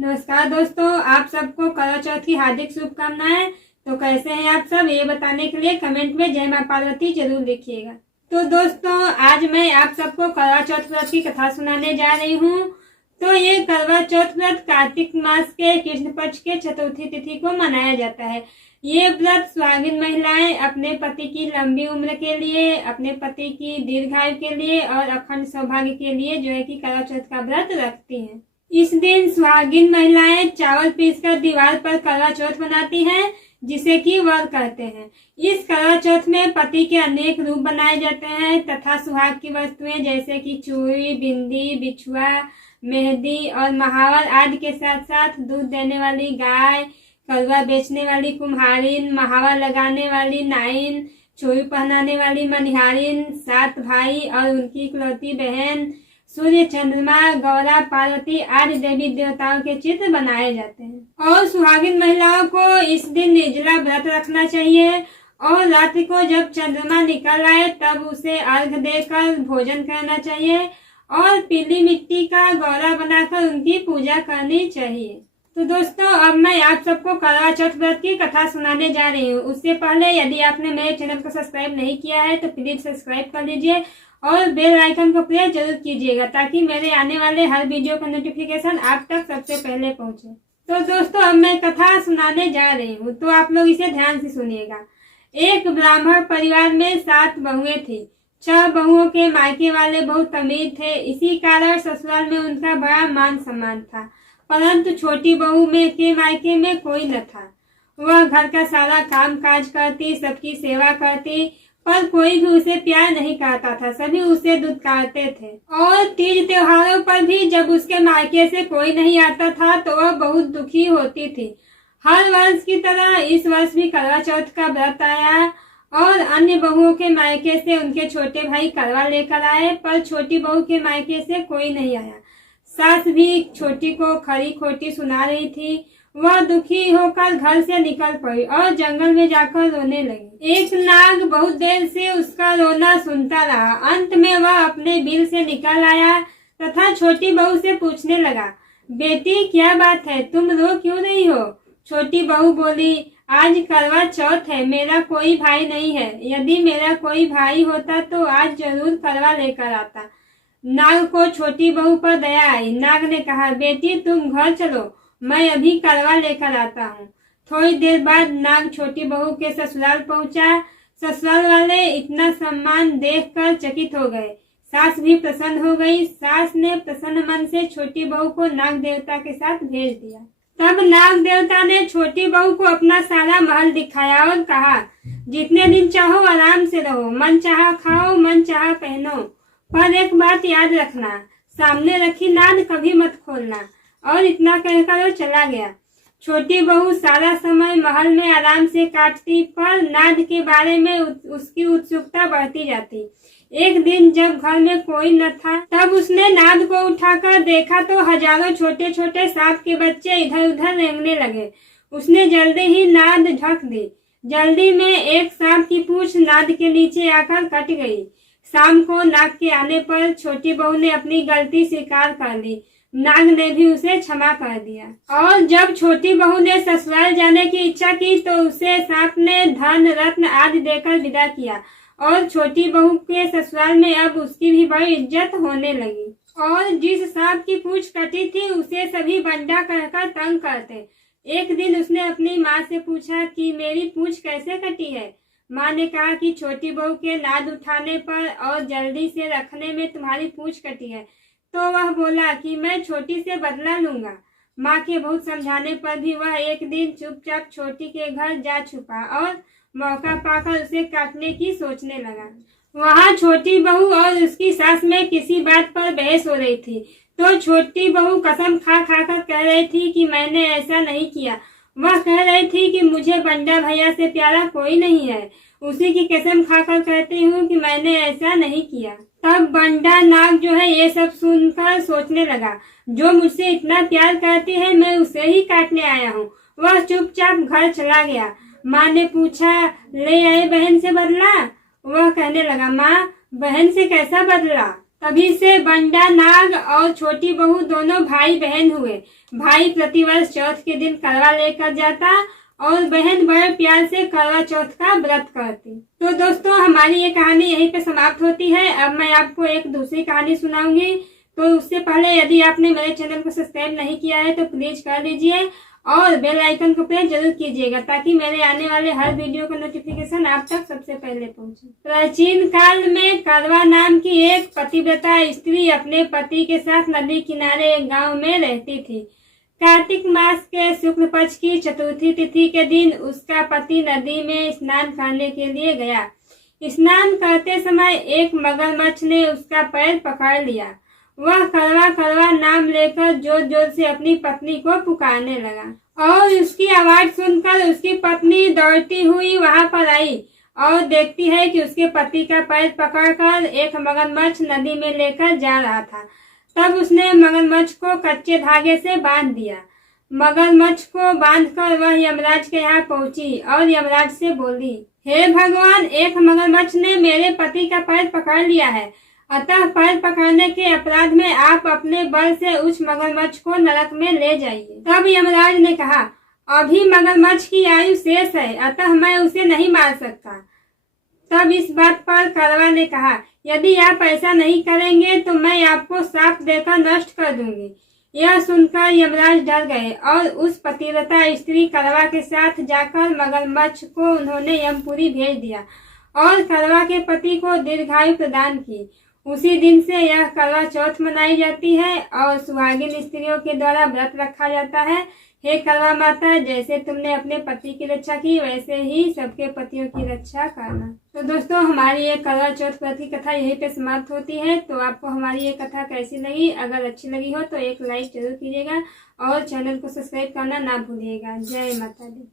नमस्कार दोस्तों, आप सबको करवा चौथ की हार्दिक शुभकामनाएं। तो कैसे हैं आप सब, ये बताने के लिए कमेंट में जय मां पार्वती जरूर लिखिएगा। तो दोस्तों, आज मैं आप सबको करवा चौथ व्रत की कथा सुनाने जा रही हूँ। तो ये करवा चौथ व्रत कार्तिक मास के कृष्ण पक्ष के चतुर्थी तिथि को मनाया जाता है। ये व्रत सुहागिन महिलाएं अपने पति की लंबी उम्र के लिए, अपने पति की दीर्घायु के लिए और अखंड सौभाग्य के लिए जो है कि करवा चौथ का व्रत रखती हैं। इस दिन सुहागिन महिलाएं चावल पीसकर दीवार पर करवा चौथ बनाती हैं, जिसे कि व्रत कहते हैं। इस करवा चौथ में पति के अनेक रूप बनाए जाते हैं तथा सुहाग की वस्तुएं जैसे कि चूड़ी, बिंदी, बिछुआ, मेहंदी और महावर आदि के साथ साथ दूध देने वाली गाय, करवा बेचने वाली कुम्हारिन, महावर लगाने वाली नाइन, चूड़ी पहनाने वाली मनिहारिन, 7 भाई और उनकी इकलौती बहन, सूर्य, चंद्रमा, गौरा, पार्वती आदि देवी देवताओं के चित्र बनाए जाते हैं। और सुहागिन महिलाओं को इस दिन निर्जला व्रत रखना चाहिए और रात्रि को जब चंद्रमा निकल आए तब उसे अर्घ देकर भोजन करना चाहिए और पीली मिट्टी का गौरा बनाकर उनकी पूजा करनी चाहिए। तो दोस्तों, अब मैं आप सबको करवा चौथ व्रत की कथा सुनाने जा रही हूँ। उससे पहले यदि आपने मेरे चैनल को सब्सक्राइब नहीं किया है तो प्लीज सब्सक्राइब कर लीजिए और बेल आइकन को प्रेस जरूर कीजिएगा ताकि मेरे आने वाले हर वीडियो का नोटिफिकेशन आप तक सबसे पहले पहुंचे। तो दोस्तों, अब मैं कथा सुनाने जा रही हूँ, तो आप लोग इसे ध्यान से सुनिएगा। एक ब्राह्मण परिवार में 7 बहुएं थी। 6 बहुओं के मायके वाले बहुत अमीर थे, इसी कारण ससुराल में उनका बड़ा मान सम्मान था। परंतु छोटी बहू में के मायके में कोई न था। वह घर का सारा काम काज करती, सबकी सेवा करती, पर कोई भी उसे प्यार नहीं करता था। सभी उसे दुत्कारते थे और तीज त्योहारों पर भी जब उसके मायके से कोई नहीं आता था तो वह बहुत दुखी होती थी। हर वर्ष की तरह इस वर्ष भी करवा चौथ का व्रत आया और अन्य बहुओं के मायके से उनके छोटे भाई करवा लेकर आए, पर छोटी बहू के मायके से कोई नहीं आया। सास भी छोटी को खरी खोटी सुना रही थी। वह दुखी होकर घर से निकल पड़ी और जंगल में जाकर रोने लगी। एक नाग बहुत देर से उसका रोना सुनता रहा। अंत में वह अपने बिल से निकल आया तथा छोटी बहू से पूछने लगा, बेटी क्या बात है, तुम रो क्यों रही हो? छोटी बहू बोली, आज करवा चौथ है, मेरा कोई भाई नहीं है। यदि मेरा कोई भाई होता तो आज जरूर करवा लेकर आता। नाग को छोटी बहू पर दया आई। नाग ने कहा, बेटी तुम घर चलो, मैं अभी करवा लेकर आता हूँ। थोड़ी देर बाद नाग छोटी बहू के ससुराल पहुंचा। ससुराल वाले इतना सम्मान देखकर चकित हो गए। सास भी प्रसन्न हो गई। सास ने प्रसन्न मन से छोटी बहू को नाग देवता के साथ भेज दिया। तब नाग देवता ने छोटी बहू को अपना सारा महल दिखाया और कहा, जितने दिन चाहो आराम से रहो, मन चाहा खाओ, मन चाहा पहनो, पर एक बात याद रखना, सामने रखी नाद कभी मत खोलना। और इतना कहकर वो चला गया। छोटी बहू सारा समय महल में आराम से काटती, पर नाद के बारे में उसकी उत्सुकता बढ़ती जाती। एक दिन जब घर में कोई न था तब उसने नाद को उठाकर देखा तो हजारों छोटे छोटे सांप के बच्चे इधर उधर रेंगने लगे। उसने जल्दी ही नाद ढक दी। जल्दी में एक सांप की पूंछ नाद के नीचे आकर कट गई। शाम को नाग के आने पर छोटी बहू ने अपनी गलती स्वीकार कर ली। नाग ने भी उसे क्षमा कर दिया और जब छोटी बहू ने ससुराल जाने की इच्छा की तो उसे सांप ने धन रत्न आदि देकर विदा किया और छोटी बहू के ससुराल में अब उसकी भी बड़ी इज्जत होने लगी। और जिस सांप की पूंछ कटी थी उसे सभी बंडा कहकर तंग करते। एक दिन उसने अपनी माँ से पूछा कि मेरी पूंछ कैसे कटी है। माँ ने कहा कि छोटी बहू के नाद उठाने पर और जल्दी से रखने में तुम्हारी पूंछ कटी है। तो वह बोला कि मैं छोटी से बदला लूंगा। माँ के बहुत समझाने पर भी वह एक दिन चुपचाप छोटी के घर जा छुपा और मौका पाकर उसे काटने की सोचने लगा। वहाँ छोटी बहू और उसकी सास में किसी बात पर बहस हो रही थी। तो छोटी बहू कसम खा खाकर कह रही थी कि मैंने ऐसा नहीं किया। वह कह रही थी कि मुझे बंडा भैया से प्यारा कोई नहीं है। उसी की कसम खाकर कहती हूँ कि मैंने ऐसा नहीं किया। तब बंडा नाग जो है ये सब सुनकर सोचने लगा, जो मुझसे इतना प्यार करती है मैं उसे ही काटने आया हूँ। वह चुपचाप घर चला गया। माँ ने पूछा, ले आए बहन से बदला? वह कहने लगा, माँ बहन से कैसा बदला? तभी से बंडा नाग और छोटी बहू दोनों भाई बहन हुए। भाई प्रतिवर्ष चौथ के दिन करवा लेकर जाता और बहन बड़े प्यार से करवा चौथ का व्रत करती। तो दोस्तों हमारी ये कहानी यहीं पे समाप्त होती है। अब मैं आपको एक दूसरी कहानी सुनाऊंगी। तो उससे पहले यदि आपने मेरे चैनल को सब्सक्राइब नहीं किया है तो प्लीज कर दीजिए और बेल आइकन को प्रेस जरूर कीजिएगा ताकि मेरे आने वाले हर वीडियो का नोटिफिकेशन आप तक सबसे पहले पहुंचे। प्राचीन काल में करवा नाम की एक पतिव्रता स्त्री अपने पति के साथ नदी किनारे एक गांव में रहती थी। कार्तिक मास के शुक्ल पक्ष की चतुर्थी तिथि के दिन उसका पति नदी में स्नान करने के लिए गया। स्नान करते समय एक मगरमच्छ ने उसका पैर पकड़ लिया। वह करवा करवा नाम लेकर जोर जोर से अपनी पत्नी को पुकारने लगा और उसकी आवाज सुनकर उसकी पत्नी दौड़ती हुई वहां पर आई और देखती है कि उसके पति का पैर पकड़कर एक मगरमच्छ नदी में लेकर जा रहा था। तब उसने मगरमच्छ को कच्चे धागे से बांध दिया। मगरमच्छ को बांधकर वह यमराज के यहाँ पहुंची और यमराज से बोली, हे भगवान, एक मगरमच्छ ने मेरे पति का पैर पकड़ लिया है, अतः पैर पकड़ने के अपराध में आप अपने बल से उस मगरमच्छ को नरक में ले जाइए। तब यमराज ने कहा, अभी मगरमच्छ की आयु शेष है, अतः मैं उसे नहीं मार सकता। तब इस बात पर करवा ने कहा, यदि आप ऐसा नहीं करेंगे तो मैं आपको श्राप देकर नष्ट कर दूंगी। यह सुनकर यमराज डर गए और उस पतिव्रता स्त्री करवा के साथ जाकर मगरमच्छ को उन्होंने यमपुरी भेज दिया और करवा के पति को दीर्घायु प्रदान की। उसी दिन से यह करवा चौथ मनाई जाती है और सुहागिन स्त्रियों के द्वारा व्रत रखा जाता है। हे करवा माता, जैसे तुमने अपने पति की रक्षा की वैसे ही सबके पतियों की रक्षा करना। तो दोस्तों हमारी ये करवा चौथ व्रत की कथा यहीं पे समाप्त होती है। तो आपको हमारी ये कथा कैसी लगी? अगर अच्छी लगी हो तो एक लाइक जरूर कीजिएगा और चैनल को सब्सक्राइब करना ना भूलिएगा। जय माता दी।